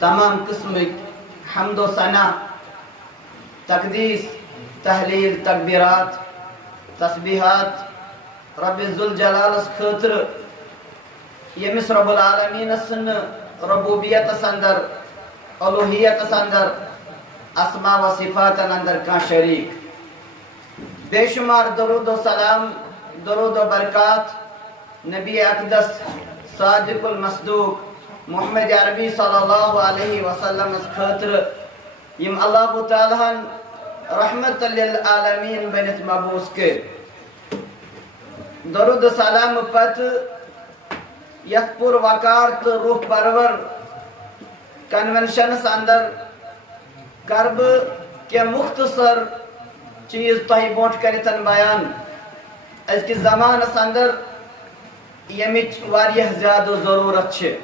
تمام قسم حمد و ثنا تقدیس تحلیل تکبیرات تسبیحات رب ذوالجلال خاطر یمس رب العالمین سن ربوبیت اندر الوہیت اندر اسماء و صفات اندر کا شریک بے شمار درود و سلام درود و برکات نبی اقدس صادق المصدوق محمد عربی صلی اللہ علیہ وسلم خاطر یم اللہ تعالیٰ رحمت للعالمین بنت مبعوث کے درود و سلام پت یت پور وقار تو روح پرور کنونشن اندر کرب کے مختصر چیز تہ بوٹ کرتن بیان از کس زمانس اندر یمچ واریاہ زیادہ ضرورت چھ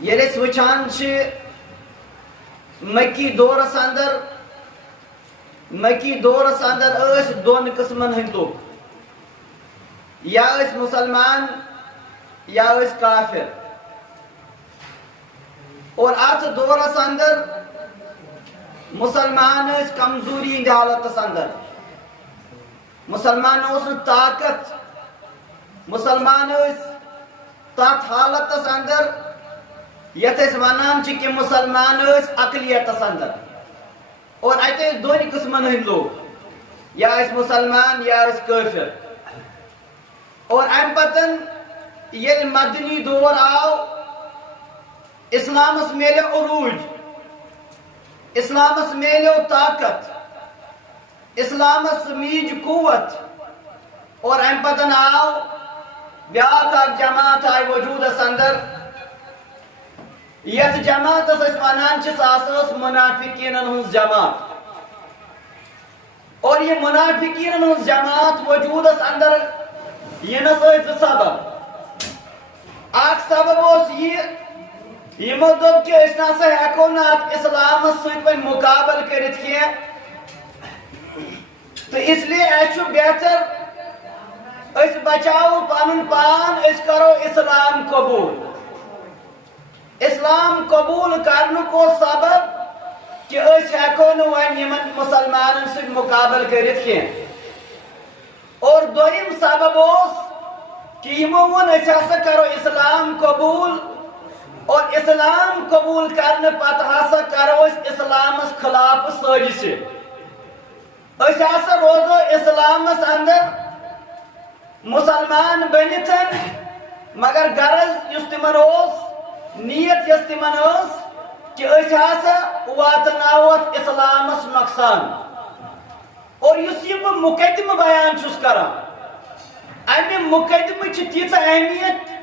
یل اس وچان چھ مکی دورس اندر اس دون قسمن ہند لوگ یا اس مسلمان یا اس کافر اور ات دورس اندر مسلمان اس کمزوری ہند حالت اندر مسلمان اس طاقت مسلمان اس تات حالت اندر یت اس ونان چھ کہ مسلمان اس اقلیت اندر اور اتنے دون قسمن ہند لوگ یا اس مسلمان یا اس کافر اور ام پتن یل مدنی دور آو اسلامس میلو عروج اسلامس میلو طاقت اسلامس میج قوت اور ام پتن آو بیاک اک جماعت آئی وجود اندر یت جماعت اس ونان چھ منافقین ہنز جماعت اور یہ منافقین ہنز جماعت وجود اندر ینس سبب اخ سبب اس یہ دب کہ اس نسا ہیکو نا اسلام ست مقابل کرت کی تو اس لیے اس بہتر اس بچاؤ پن پان اس کرو اسلام قبول اسلام قبول کرنے کو سبب کہ اس ہیکو نا ون یمن مسلمان ست مقابل کرت کی اور دویم سبب اس کہ یمو ون اس ہسا کرو اسلام قبول اور اسلام قبول کرنے پتہ ہسا کرو اسلامس خلاف سازش اس ہسا روزو اسلامس اندر مسلمان بنتن مگر غرض اس تمن نیت یس تمن کہ اس ہسا واتناوت اسلامس نقصان اور اس یہ مقدمہ بیان چھس کران امی مقدمہ چھ تیز اہمیت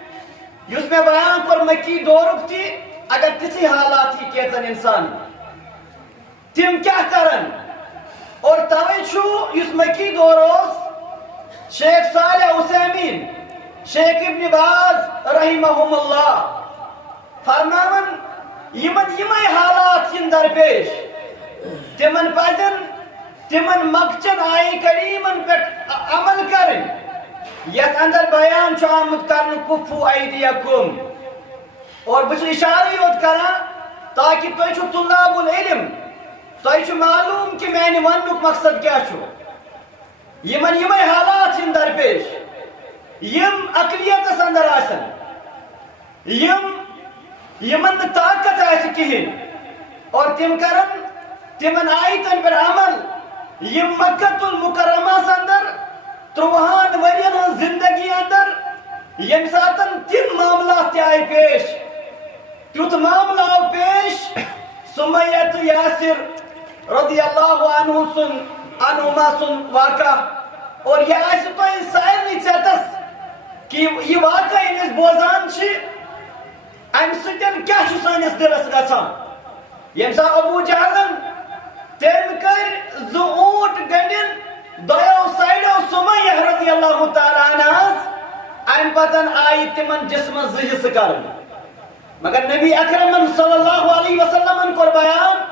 اس میں بیان کر مکی دورک تھی اگر تیسی حالات ہی کیتن انسان تم کیا کرن اور توے چھو اس مکی دوروس شیخ صالح عثیمین شیخ ابن باز رحمہم اللہ فرماون یمن حالات ہن درپیش تمن پزن تمن مقصد آئی کریمن پہ عمل کرن یت اندر بیان آمد کرن کفو ایدیکم اور بس اشارہ یوت کرا تاکہ تھی چھو طلاب العلم تھی چھو معلوم کہ میں ونک مقصد کیا چھو یمن حالات ہن درپیش یم اقلیت اندر آسن یمن طاقت آس کہین اور تم کرن تمن آیتن پر عمل یم مکۃ المکرمہ اندر 30 ورین زندگی اندر یم ساتن تم معاملات آئی پیش تیت معاملہ آو پیش سمیت یاسر رضی اللہ عنہما سن واقع اور یہ آئیس تو ان سائرنی چیتس کہ یہ واقع انس بوزان چھ ام سٹن کیا چھو سانس دلس گسان یم سا ابو جہلن تم کر زو اونٹ گنڈن دویو سائیڈو سمیہ رضی اللہ تعالیٰ عنہ ام پتن آئی تمن جسم زہس کرن مگر نبی اکرم صلی اللہ علیہ وسلم کو بیان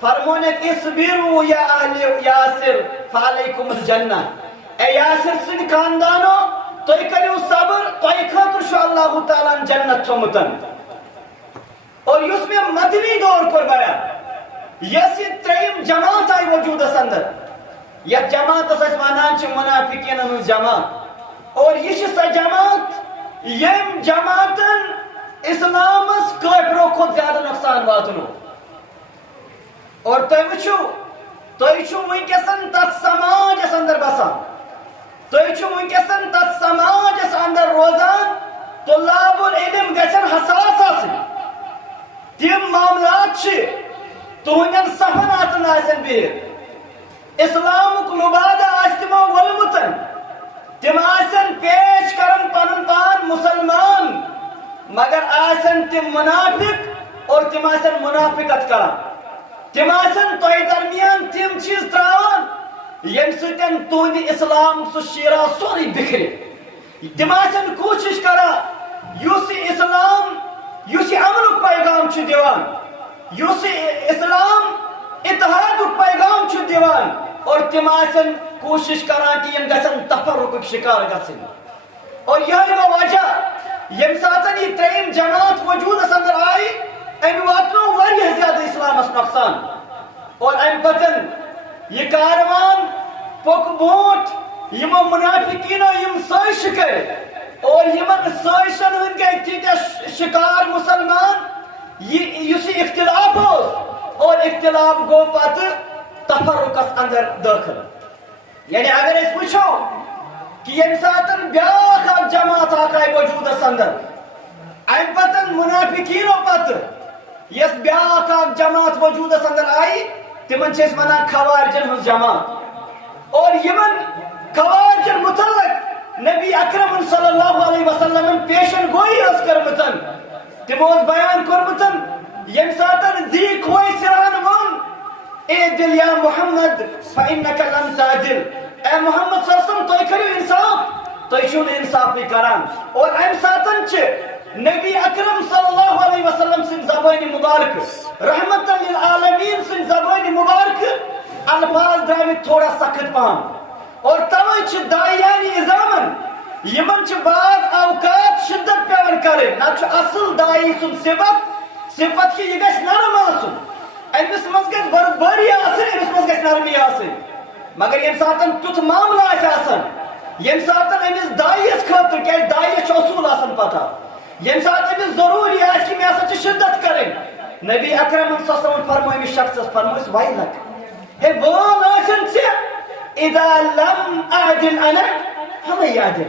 فرمونے اصبروا یا اہل یاسر فعلیکم الجنہ اے یاسر سن خاندانو تو کریو صبر تو خاطر شاء اللہ تعالیٰ جنت تھومتن اور یس میں مدنی دور کور بیان یس یہ تریم جماعت آئی وجودس اندر یا جماعت اس ونان چھ منافقین ہن جماعت اور یہ سا جماعت یم جماعتن اسلامس کافرو کھت زیادہ نقصان واتنو اور تُہۍ وٕچھِو تُہۍ چھِو وٕنکیٚسن تتھ سماجس اندر بسان تُہۍ چھِو وٕنکیٚسن تتھ سماجس اندر روزان طلاب العلم گژھن حساس آسٕنۍ تم معاملات چھ تہندین صفناتن آسن بہت اسلامک مبادہ آس تمو ولمتن تم آسن پیش کرن پنن پان مسلمان مگر آسن تم منافق اور تم آسن منافقت کران تم آسن تہ درمیان تم چیز تراوان یم سۭتۍ تہند اسلام سہ شیرا سورُے بکھرِ تم آسن کوشش کران یُس یہ اسلام یُس یہ امنُک پیغام چھ دِوان یُس اسلام اتحادُک پیغام چھ دِوان اور تم آسن کوشش کران کہ یم گژھن تفرقُک شکار گژھٕنۍ اور یہ وجہ یم ساتن یہ تریم جماعت وجودس اندر آئی ام واتنو واریاہ زیادہ اسلامس نقصان اور ام پتن یہ کاروان پک بونٹ یمو منافقینو یم سٲزش کر اور یمن سٲزشن ہند گئی تیتیا شکار مسلمان یہ اختلاف اور اختلاف گو پت تفرقس اندر داخل یعنی اگر اس وچھو کہ یم ساتن بیاکھ اکھ جماعت اکھ آئی وجودس اندر ام پتن منافقینو پت یس بیاکھ اکھ جماعت وجودس اندر آئی تمن چھ ونان خوارجن ہنز جماعت اور یمن خوارجن متعلق نبی اکرم صلی اللہ علیہ وسلم پیشن گوئی اس کرمتن تمو بیان کرمتن یم ساتن دی کھوئی سران ون اے دل یا محمد فإنک لن تعدل اے محمد صلی اللہ علیہ وسلم تو کرو انصاف تو چھو انصاف بھی کران اور ام ساتن چھ نبی اکرم صلی اللہ علیہ وسلم سن زبان مبارک رحمت للعالمین سن زبان مبارک الفاظ درامت تھوڑا سخت پہن اور توے چھ دائیانی ازامن یمن چھ بعض اوقات شدت پیون کرے نہ چھ اصل دائی سن صفت کی یہ گژھِ نرم آسن امس مز گژھِ بردباری آسن امس مز گژھِ نرمی آسن مگر یم ساتن تیُتھ معاملہ آسہِ آسان یم ساتن امس دائیس خاطر کیازِ دائیس چھ اصول آسان پتہ یم سات امس ضروری آسہِ کہ مےٚ ہسا چھ شدت کرٕنۍ نبی اکرم صلی اللہ علیہ وسلم فرموو أمِس شخصس فرمووُس ویلک ہے وول آسن ژےٚ اذا لم اعدل انا فمن يعدل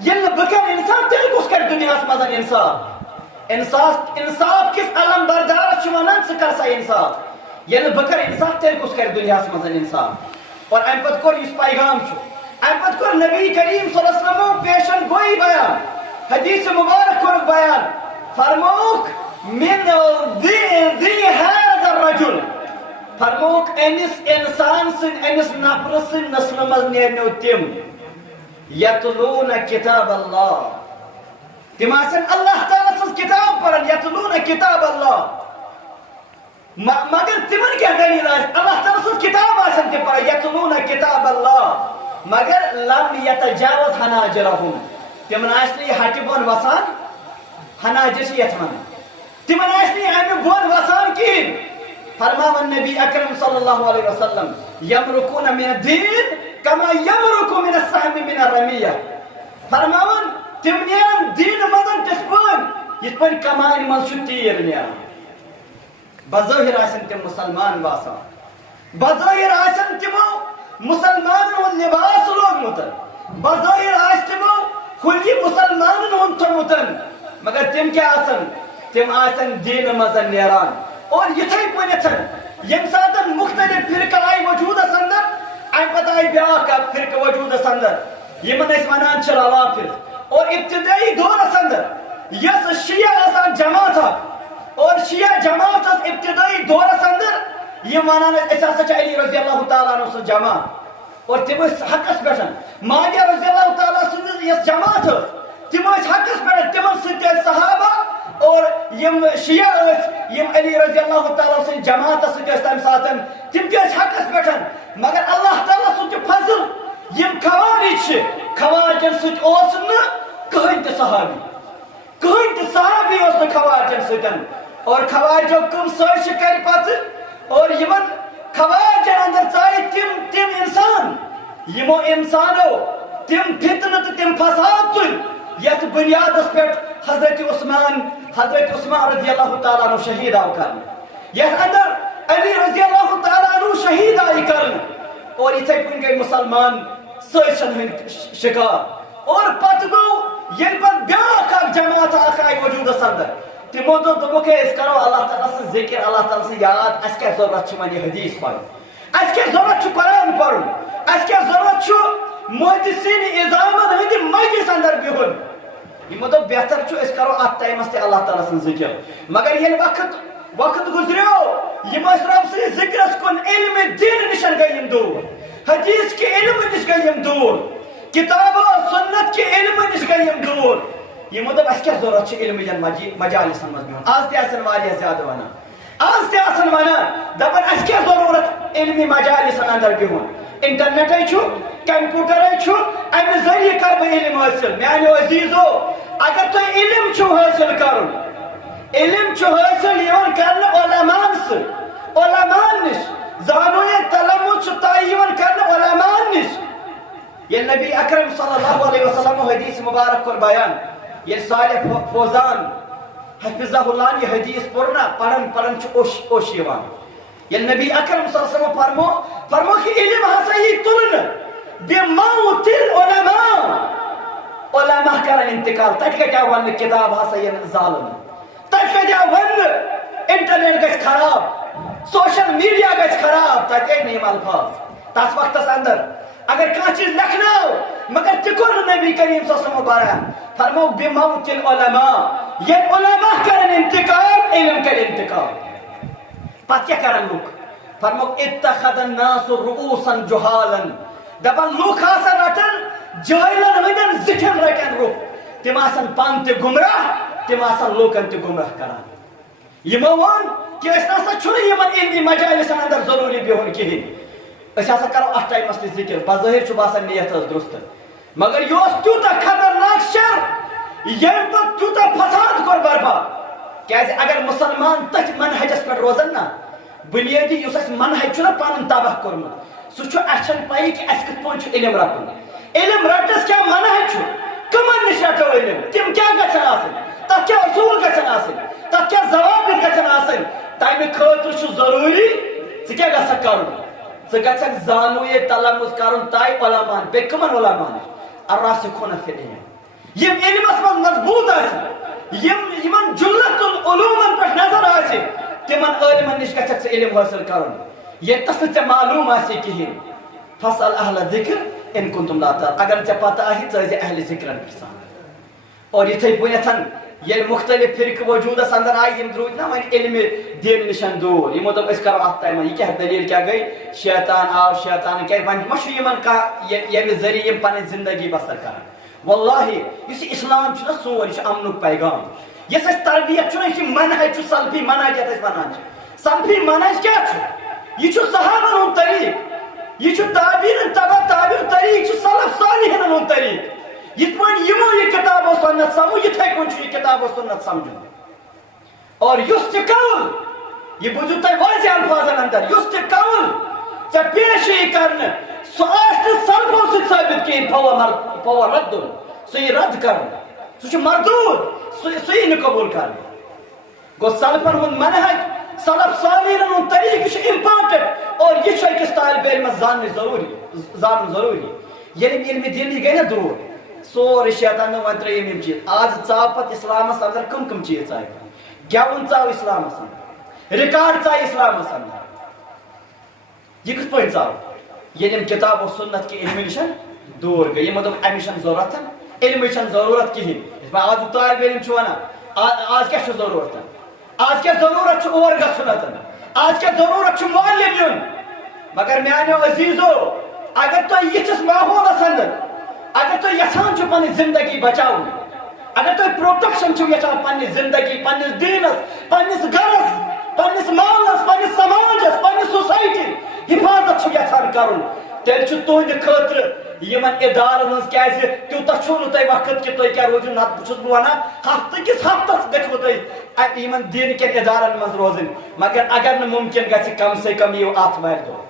ییٚلہِ نہٕ بہٕ کرٕ انصاف تیٚلہِ کُس کرِ دُنیاہس منٛز انصاف کس علم بردارس چھ ونان ژٕ کر سا انصاف ییٚلہِ نہٕ بہٕ کرٕ انصاف تیٚلہِ کُس کرِ دُنیاہس منٛز انصاف اور امہِ پتہٕ کوٚر یُس پیغام چھُ امہِ پتہٕ کوٚر نبی کریم صلی اللہ علیہ وسلمو پیشن گوئی بیان حدیث مبارک کوٚرُکھ بیان فرمووُکھ من ذی هذا الرجل فرمووُکھ أمس انسان سٕنٛدۍ أمس نفرٕ سٕنٛدۍ نسلہٕ منٛز نیرنو تِم یتلون کتاب اللہ تم آسن اللہ تعالیٰ سٕنٛز کتاب پران یتلون کتاب اللہ مگر تمن کیا دلیل آسہِ اللہ تعالیٰ سٕنٛز کتاب آسن تم پران یتلون کتاب اللہ مگر لم یتجاوز حناجرہم تمن آسہِ نہٕ یہِ ہٹہِ بۄن وسان حناجر چھِ یتھ ونان تمن آسہِ نہٕ یہِ امہِ بۄن وسان کِہیٖنۍ فرماون نبی اکرم صلی اللہ علیہ وسلم یمرقون من الدین کما یمرق من السهم من الرمیہ فرماون تم نیرن دین منٛز تِتھ پٲٹھۍ یِتھ پٲٹھۍ کمانہِ منٛز چھُ تیٖر نیران بظٲہِر آسن تِم مسلمان باسان بظٲہِر آسن تِمو مسلمانن ہُنٛد لباس لوگمُت بظٲہِر آسہِ تِمو کھُلی مسلمانن ہُنٛد تھوٚمُت مگر تِم کیٛاہ آسن تِم آسن دیٖنہٕ منٛز نیران اور یِتھے پٲٹھۍ ییٚمہِ ساتہٕ مختلف فرقہٕ آیہِ وجوٗدس اندر امہِ پتہٕ آیہِ بیٛاکھ اکھ فرقہٕ وجوٗدس اندر یِمن أسۍ ونان چھِ روافض اور ابتدائی دورس اندر یس شیعہ آسان جماعت اکھ اور شیعہ جماعت ابتدائی دورس اندر یہ ونان أسۍ ہسا چھِ علی رضی اللہ تعالیٰ عنہ سٕنٛز جماعت اور تم ٲسۍ حقس پٮ۪ٹھ معاویہ رضی اللہ تعالیٰ سٕنٛز یس جماعت ٲس تم ٲسۍ حقس پٮ۪ٹھ تمن سۭتۍ تہِ ٲسۍ صحابہ اور یم شیعہ ٲسۍ یم علی رضی اللہ تعالیٰ سٕنٛدِ جماعتس سۭتۍ ٲسۍ تمہِ ساتہٕ تم تہِ ٲسۍ حقس پٮ۪ٹھ مگر اللہ تعالیٰ سُنٛد تہِ فضل یم خوارج چھِ خوارجن سۭتۍ اوس نہٕ کٕہٕنۍ تہِ صحابی اوس نہٕ خوارجن سۭتۍ اور خوارجو کم سازش کر پت اور یمن خوارجن اندر ژایہِ تم انسان یمو انسانو تم فتنہ تو تم فساد تل یت بنیادس پہ حضرت عثمان رضی اللہ تعالیٰ عنہ شہید آو کرنے یت اندر علی رضی اللہ تعالیٰ عنہ شہید آئی کرنے اور اتھے پن گئی مسلمان سازشن ہند شکار اور پت گو یل پت بیاکھ اکھ جماعت اکھ آئی وجودس اندر تمو دوپک اس کرو اللہ تعالیٰ سے ذکر اللہ تعالیٰ سے یاد اس کیا ضرورت چھ یہ حدیث پڑھ اس کیا ضرورت چھ قرآن پڑھ اس کیا ضرورت چھ محدثین اعظامن ہند مجلس اندر بہن یہ مطلب بہتر چھ اس کرو ات ٹائمس تے اللہ تعالیٰ سے ذکر مگر یہ وقت گزریو یم رب سے ذکرس کن علم دین نشن گئی دور حدیث کے علم نش گئی دور کتاب و سنت کے علم نش گئی دور یہ مطلب اس کیا ضرورت ہے علم جن مجالسن مز بہن آز تہ واریاہ زیادہ ونان آز تہ ونان دپان اس کیا ضرورت علمی مجالسن اندر بہن انٹرنیٹ کمپیوٹر امہ ذریعہ کر بہ علم حاصل میانو عزیزو اگر تہ علم چھو حاصل کرن علم چھو حاصل یون کرن علماء نش زانوی تلمود چھ تعین کرن علماء نش یہ نبی اکرم صلی اللہ علیہ وسلم حدیث مبارک کر بیان یہ صالح فوزان حفظہ اللہ یہ حدیث پڑھن چھ اوش یوان یہ نبی اکرم صلی اللہ علیہ وسلم فرمو کہ علم ہسا یہ تلن بموت علماء کرن انتقال تک کیا ون کتاب ہسا یہ ظالم تک کیا ون انٹرنیٹ گژھِ خراب سوشل میڈیا گژھِ خراب تک نیم الفاظ تس وقتس اندر اگر کھانا چیز لکھناو مگر تکر نبی کریم صلی اللہ علیہ وسلم باران فرمو بموت العلماء یہ علماء کرن انتقال علم کر انتقال پت کیا کرن لوگ فرمو اتخذ الناس رؤوسا جہالا دپن لوگ آسان رٹن جاہلن ہندن زٹھن رٹن روح تم آسان پان تے گمراہ تم آسان لوکن تے گمراہ کران یمو ون کہ اس ناسا چھوڑی یمن علمی مجالسن اندر ضروری بہن کہین اس ہسا کرو ات ٹائمس تہ ذکر بظاہر چھ باسان نیت درست مگر یہ تیوتہ خطرناک شر یم پتہ تیوتہ فساد کور برباد کیازِ اگر مسلمان تتھ منہجس پہ روزن نا بنیادی اس منہج چھنا پانن تباہ کورمت سہ چھ اچھن پائی کہ اس کت پون چھ علم رٹن علم رٹنس کیا منہج چھ کمن نش رٹو علم تم کیا گژھن آسن تتھ کیا اصول گژھن آسن تتھ کیا ضوابط گژھن آسن تمہ خاطر چھ ضروری ژٕ کیا گژھکھ کرُن ژٕ گژھکھ زانوی تلمُز کرُن تاے علماء بیٚیہِ کٕمن علماء الراسخون فی العلم یم علمس مز مضبوط آسن یمن جملت العلومن پہ نظر آسہِ تمن عالمن نش گژھکھ ژٕ علم حٲصل کرُن ییٚتس نہٕ ژےٚ معلوم آسی کہین فصل اہل ذکر ان کنتم لا تعلمون اگر ژےٚ پتہ آہی ژٕ ٲسۍ اہل ذکرن پرژھان اور یتھے پٲٹھۍ ییٚلہِ مختلف فرقہٕ وجوٗدس اندر آیہِ یم درٛودۍ نا وۄنۍ علمِ دین نشن دوٗر یمو دوٚپ أسۍ کرو اتھ ٹایمن یہِ کیاہ دلیٖل کیاہ گٔے شیطان آو شیطان کیازِ وۄنۍ ما چھُ یمن کانٛہہ ییٚمہِ ذریعہٕ یِم پنٕنۍ زندگی بسر کران واللہ یُس یہِ اسلام چھُ نا سون یہِ چھُ امنُک پیغام یۄس اَسہِ تربیت چھُ نا یہِ چھُ منہج چھُ سلفی منہج یتھ أسۍ ونان چھِ سلفی منہج کیاہ چھُ یہِ چھُ صحابن ہُنٛد طریٖق یہ تابعین تبع تابعین طریق سلف صالحین ہند طریق یت پٲٹھۍ یمو یہ کتاب و سنت سمجھ یتھے پٲٹھۍ یہ کتاب و سنت سمجھن اور یس تہ قول یہ بوزو تہ واضح الفاظن اندر یس تہ قول ژے پیش یی کرنہ سہ آسہ نہٕ سلفو سۭتۍ ثٲبت کہین فوا ردُن سہ یی رد کرنہ سہ چھُ مردود سہ یی نہٕ قبول کرنہ گوٚو سلفن ہُنٛد منہج سلف صالحین ہُنٛد طریق یہ چھُ امپارٹنٹ اور یہ چھُ أکِس طالب علمس زانُن ضروری ییٚلہِ علمِ دینی گٔے نا دوٗر سورے شیطان وۄنۍ ترٛٲیِم یِم چیٖز آز ژاو پتہٕ اسلامس اندر کم چیٖز ژاے گٮ۪وُن ژاو اسلامس اندر رِکاڈ ژاے اسلامس اندر یہ کِتھ پٲٹھۍ ژاو ییٚلہِ یِم کتاب و سنت کہِ علمہِ نِش دوٗر گٔے یِمو دوٚپ امِچ چھنہٕ ضروٗرت علمٕچ چھنہٕ ضروٗرت کِہینۍ آز طالب علم چھُ ونان آز کیاہ چھُ ضروٗرت آز کیاہ ضروٗرت چھُ اور گژھُن آز کیاہ ضروٗرت چھُ معلم یُن مگر میانیو عزیزو اگر تُہۍ یِتھِس ماحولس اندر اگر تُہۍ یژھان چھِو پنٕنۍ زندگی بچاوٕنۍ اگر تُہۍ پروٹیکشن چھِو یژھان پننہِ زندگی پننِس دیٖنس پننِس گرس پننِس محلس پننِس سماجس پننہِ سوسایٹی حفاظت چھِو یژھان کرُن تیل چھ تہند خاطر یمن ادارن ہز کیازِ تیوتاہ چھو نہٕ تۄہہِ وقت کہ تُہۍ کیٛاہ روٗزِو نتہٕ چھُس بہٕ ونان ہفتہٕ کِس ہفتس گژھِوٕ تُہۍ یمن دیٖن کٮ۪ن ادارن منٛز روزٕنۍ مگر اگر نہٕ ممکن گژھِ کم سے کم یِیِو آتھوارِ دۄہ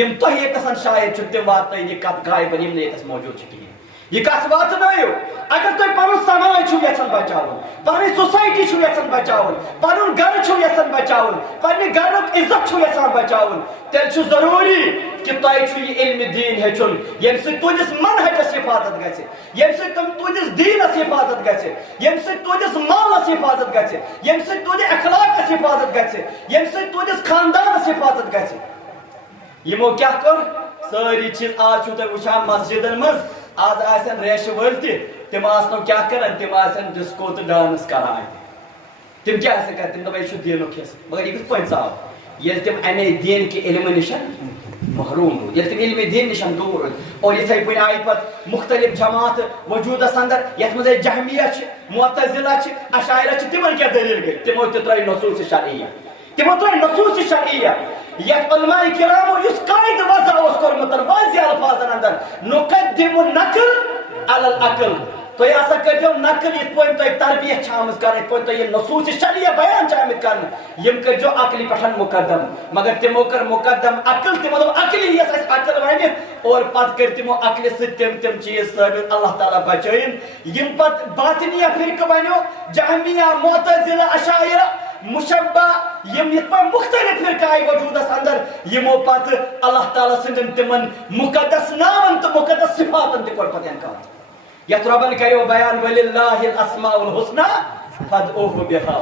یم تۄہہِ ییٚتنس شاید چھُ تِم واتنٲیِو یہِ کتھ غایبن یم نہٕ ییٚتس موجوٗد چھِ کِہیٖنۍ یہ کت واتنٲیِو اگر تُہۍ پنُن سماج چھُو یژھان بچاوُن پنٕنۍ سوسایٹی چھُو یژھان بچاوُن پنُن گرٕ چھُو یژھان بچاوُن پننہِ گرُک عزت چھُو یژھان بچاوُن تیٚلہِ چھُ ضروٗری کہ تۄہہِ چھُو یہِ علمِ دیٖن ہیٚچھُن ییٚمہِ سۭتۍ تُہنٛدِس منہجس حفاظت گژھِ ییٚمہِ سۭتۍ تُہنٛدِس دیٖنس حفاظت گژھِ ییٚمہِ سۭتۍ تُہنٛدِس مالس حفاظت گژھِ ییٚمہِ سۭتۍ تُہنٛدِ اخلاقس حفاظت گژھِ ییٚمہِ سۭتۍ تُہنٛدِس خاندانس حفاظت گژھِ یمو کیٛاہ کوٚر سٲری چیٖز آز چھُو تُہۍ وٕچھان مسجدن منٛز آز آسن ریشہٕ وٲلۍ تہِ تِم آسنو کیٛاہ کران تِم آسن ڈسکو تہٕ ڈانس کران اتہِ تِم کیٛاہ آسن کران تِم دپان یہِ چھُ دیٖنُک حصہٕ مگر یہِ کِتھ پٲٹھۍ ژاو ییٚلہِ تِم امے دیٖن کہِ علمہٕ نِش محروٗم روٗدۍ ییٚلہِ تِم علمِ دیٖن نِش دوٗر روٗدۍ اور یِتھٕے پٲٹھۍ آیہِ پتہٕ مُختٔلِف جماعتہٕ وجوٗدس انٛدر یتھ منٛز أسۍ جہمیہ چھِ معتزلہ چھِ اشاعرہ چھِ تِمن کیٛاہ دٔلیٖل گٔے تِمو تہِ ترٲے نصوٗص شرعیہ تِمو ترٲے نصوٗص شرعیہ یتھ علماء کرامو یُس قاعدٕ وضع اوس کوٚرمُت واضح الفاظن انٛدر نُقدِمُ النقل علی العقل تُہۍ ہسا کٔرۍزیو نقل یِتھ پٲٹھۍ تۄہہِ تربیت چھِ آمٕژ کرنہٕ یِتھ پٲٹھۍ تۄہہِ یہِ نصوٗص شرعیہ بیان چھِ آمٕتۍ کرنہٕ یِم کٔرۍزیو عقلہِ پٮ۪ٹھ مُقدم مگر تِمو کٔر مُقدم عقل تِمو دوٚپ عقلی یۄس اَسہِ عقل ونہِ اور پتہٕ کٔرۍ تِمو عقلہِ سۭتۍ تِم چیٖز ثٲبت اللہ تعالیٰ بچٲیِن یِم پتہٕ باطنیہ فرقہٕ بنیو جہمیہ معتزلہ اشاعرہ مشبہ یم یتھ پٲٹھۍ مختلف فرقہٕ آیہِ وجوٗدس انٛدر یمو پتہٕ اللہ تعالیٰ سٕنٛدٮ۪ن تِمن مُقدس ناون تہٕ مُقدس صفاتن تہِ کوٚر پتہٕ انکار یتھ رۄبن کریو بیان وللہ الاسماء الحسنى فادعوہ بہا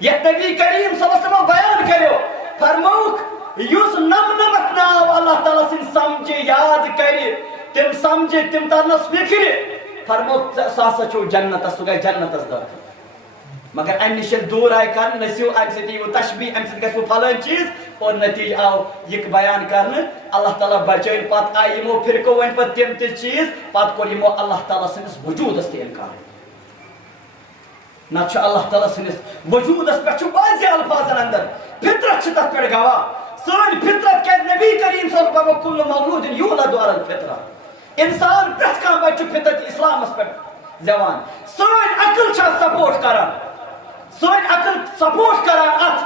یتھ نبی کریم صلی اللہ علیہ وسلم بیان کریو فرمووُکھ یُس نمنمتھ ناو اللہ تعالیٰ سٕنٛدۍ سمجھِ یاد کرِ تِم سمجھِ تِم ترنس فکرِ فرمووُکھ سُہ ہسا چھُ جنتس سُہ گژھِ جنتس دٲخل مگر امہِ نِش ییٚلہِ دوٗر آیہِ کرنہٕ نٔسِو امہِ سۭتۍ ییٖوٕ تشبیٖح امہِ سۭتۍ گژھوٕ فلٲنۍ چیٖز اور نتیٖجہٕ آو یہِ بیان کرنہٕ اللہ تعالیٰ بچٲیِن پتہٕ آیہِ یِمو فرقو وۄنۍ پتہٕ تِم تہِ چیٖز پتہٕ کوٚر یِمو اللہ تعالیٰ سٕنٛدِس وجوٗدس تہِ انکار نتہٕ چھُ اللہ تعالیٰ سٕنٛدِس وجوٗدس پٮ۪ٹھ چھُ واضح الفاظن انٛدر فطرت چھِ تتھ پٮ۪ٹھ گواہ سٲنۍ فطرت کیٛازِ نبی کریم صلی اللہ علیہ وسلم کُلُّ مولوٗدٍ یوٗلَدُ علی الفطرۃ انسان پرٛٮ۪تھ کانٛہہ بچہِ چھُ فطرت اسلامس پٮ۪ٹھ زٮ۪وان سٲنۍ عقل چھِ اتھ سپورٹ کران سٲنۍ عقل سپورٹ کران اتھ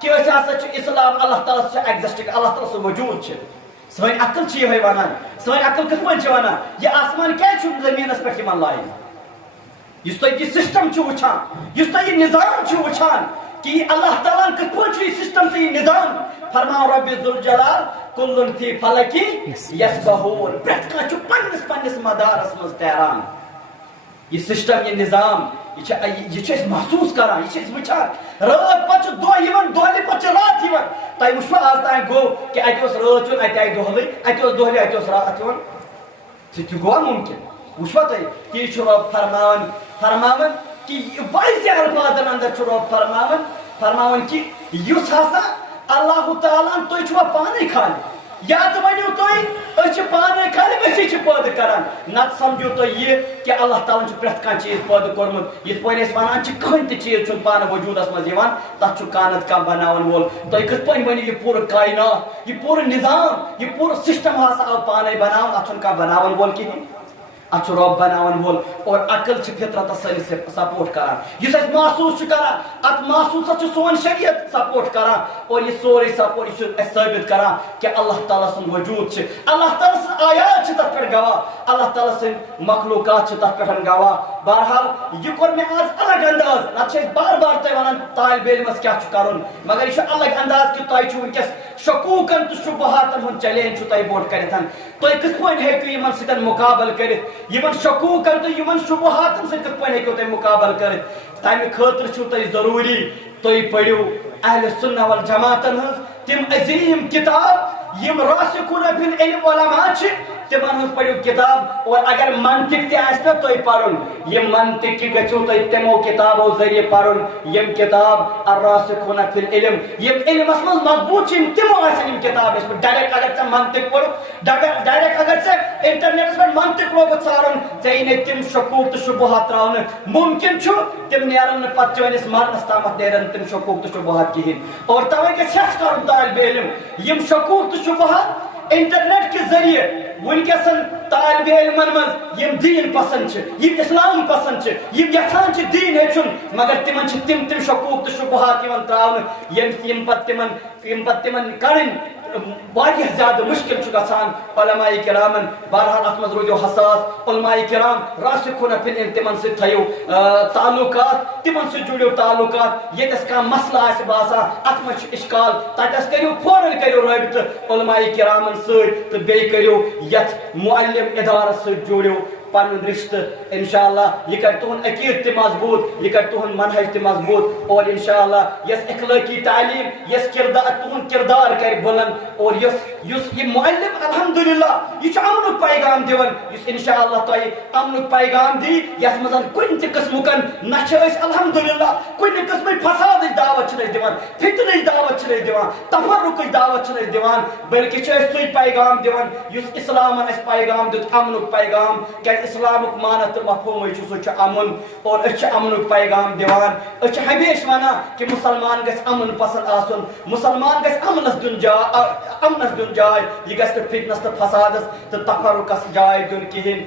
کہ أسۍ ہسا چھِ اسلام اللہ تعالیٰ چھُ ایگزسٹ اللہ تعالیٰ سُہ وجوٗد چھِ سٲنۍ عقل چھِ یِہوے ونان سٲنۍ عقل کِتھ پٲٹھۍ چھِ ونان یہِ آسمان کیٛازِ چھُ زٔمیٖنس پٮ۪ٹھ یِمن لایِنہٕ یُس تُہۍ یہِ سسٹم چھِو وٕچھان یُس تُہۍ یہِ نظام چھِو وٕچھان کہ یہِ اللہ تعالیٰ ہن کِتھ پٲٹھۍ چھُ یہِ سسٹم تہٕ یہِ نظام فرماو رۄبِ ذوالجلال کُلٌ فی فلکی یسبحوٗن پرٛٮ۪تھ کانٛہہ چھُ پننِس پننِس مدارس منٛز تیران یہ سسٹم یہ نظام یہ چھِ أسۍ محسوٗس کران یہ چھِ أسۍ وٕچھان رٲژ پتہٕ چھُ دۄہ یِوان دۄہلہِ پتہٕ چھِ راتھ یِوان تۄہہِ وٕچھوا آز تام گوٚو کہ اتہِ اوس رٲژ یُن اتہِ آیہِ دۄہلٕے اتہِ اوس دۄہلہِ اتہِ اوس راتھ یِوان سُہ تہِ گوٚوا مُمکِن وٕچھوا تُہۍ تی چھُ رۄب فرماوان کہ واضح الفاظن انٛدر چھُ رۄب فرماوان کہ یُس ہسا اللہ تعالیٰ ہن تُہۍ چھُوا پانے خالق یا تہٕ ؤنِو تُہۍ أسۍ چھِ پانے خالق أسی چھِ پٲدٕ کران نتہٕ سمجھِو تُہۍ یہِ کہ اللہ تعالیٰ ہن چھُ پرٛٮ۪تھ کانٛہہ چیٖز پٲدٕ کوٚرمُت یِتھ پٲٹھۍ أسۍ ونان چھِ کٕہٕنۍ تہِ چیٖز چھُنہٕ پانہٕ وجوٗدس منٛز یِوان تتھ چھُ کانٛہہ نتہٕ کانٛہہ بناون وول تُہۍ کِتھ پٲٹھۍ ؤنِو یہِ پوٗرٕ کاینات یہِ پوٗرٕ نظام یہِ پوٗرٕ سسٹم ہسا آو پانے بناونہٕ اتھ چھُنہٕ کانٛہہ بناون وول کِہینۍ اتھ چھُ رۄب بناون وول اور عقل چھِ فطرتس سٲنِس سپورٹ کران یُس أسۍ محسوٗس چھِ کران اتھ محسوٗسس چھُ سون شریعت سپورٹ کران اور یہِ سورُے سپورٹ یہِ چھُ اَسہِ ثٲبت کران کہ اللہ تعالیٰ سُنٛد وجوٗد چھِ اللہ تعالیٰ سٕنٛز آیات چھِ تتھ پٮ۪ٹھ گواہ اللہ تعالیٰ سٕنٛدۍ مخلوٗقات چھِ تتھ پٮ۪ٹھ گواہ بہرحال یہِ کوٚر مےٚ آز الگ انداز نتہٕ چھِ أسۍ بار بار تۄہہِ ونان طالبہِ علمس کیٛاہ چھُ کرُن مگر یہِ چھُ الگ انداز کہ تۄہہِ چھُ وٕنکیٚس شکوٗکن تہٕ شُبہاتن ہُنٛد چیلینج چھُ تۄہہِ بوٚڑ کٔرِتھ تُہۍ کِتھ پٲٹھۍ ہیٚکِو یِمن سۭتۍ مُقابلہٕ کٔرِتھ یِمن شکوٗکن تہٕ یِمن شُبہاتن سۭتۍ کِتھ پٲٹھۍ ہیٚکِو تُہۍ مُقابلہٕ کٔرِتھ تمہِ خٲطرٕ چھُو تۄہہِ ضروٗری تُہۍ پٔرِو اہلِ سُنہ والجماعتن ہٕنٛز تِم عظیٖم کِتاب یِم راسِخوٗنَ فِی العلم علما چھِ تِمن ہٕنٛز پٔرِو کِتاب اور اگر منطق تہِ آسہِ نہ تۄہہِ پرُن یہِ منطق تہِ گژھِو تۄہہِ تِمو کِتابو ذٔریعہٕ پرُن یِم کِتاب الراسِخوٗنَ فِی العلم یِم علمس منٛز مضبوٗط چھِ یِم تِمو آسن یِم کِتاب ٲسمٕژ ڈایریکٹ اگر ژےٚ منطق پوٚرُکھ ڈایریکٹ اگر ژےٚ انٹرنیٹس پٮ۪ٹھ منطق لوگُتھ ژھارُن ژےٚ یی نہٕ تِم شکوٗک تہٕ شُبہات تراونہٕ مُمکِن چھُ تِم نیرن نہٕ پتہٕ چٲنِس مرنس تامتھ نیرن تِم شکوٗک تہٕ شُبہات کِہینۍ اور توے گژھِ ہٮ۪س کرُن طالبہِ علم یِم شکوٗک تہٕ شُبہات انٹرنیٹ کے ذریعے ونکسن طالب علمن من یم دین پسند یم اسلام پسند یم یژھان دین ہیچن مگر تمن تم شکوک تو شبہات تراؤن یم پت تمن کڑن واریاہ زیادہ مشکل گژھان علماء کرامن بہرحال ات مز روزو حساس علماء کرام راسخون فی العلم تمن ست تھیو تعلقات تمن ست جڑو تعلقات یتس کانٛہہ مسئلہ آسہِ باسان ات مز اشکال تتس کریو فوراً کریو رابطہ علماء کرامن ست تو بیٚیہِ کریو یتھ معلم ادارس ست جوڑو پن رشتہ انشاءاللہ یہ کر تہن عقید تہ مضبوط یہ کر تہن منہج تہ مضبوط اور انشاءاللہ یس اخلاقی تعلیم یس کردار تہن کردار کر بلند اور یس یہ معلم الحمدللہ یہ امن پیغام دون یس انشاءاللہ تہ امن پیغام دی یس مزن کن تہ قسم نہ الحمدللہ کن قسم فساد دعوت دان فتنہ دعوت دان تفرق دعوت دان بلکہ سہ پیغام دان یس اسلامن اس پیغام دیت امن پیغام اسلامک مانت تو مفہوم سہ امن اور امن پیغام دان ہمیشہ ونان کہ مسلمان گھس امن پسند آسن مسلمان گھس امنس دن جائے یہ گھس فتنس تو فسادس تو تفرقس جائے دن کہین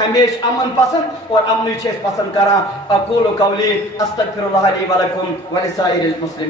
ہمیشہ امن پسند اور امن پسند کران اقول قولی استغفر اللہ لی ولکم ولسائر المسلمین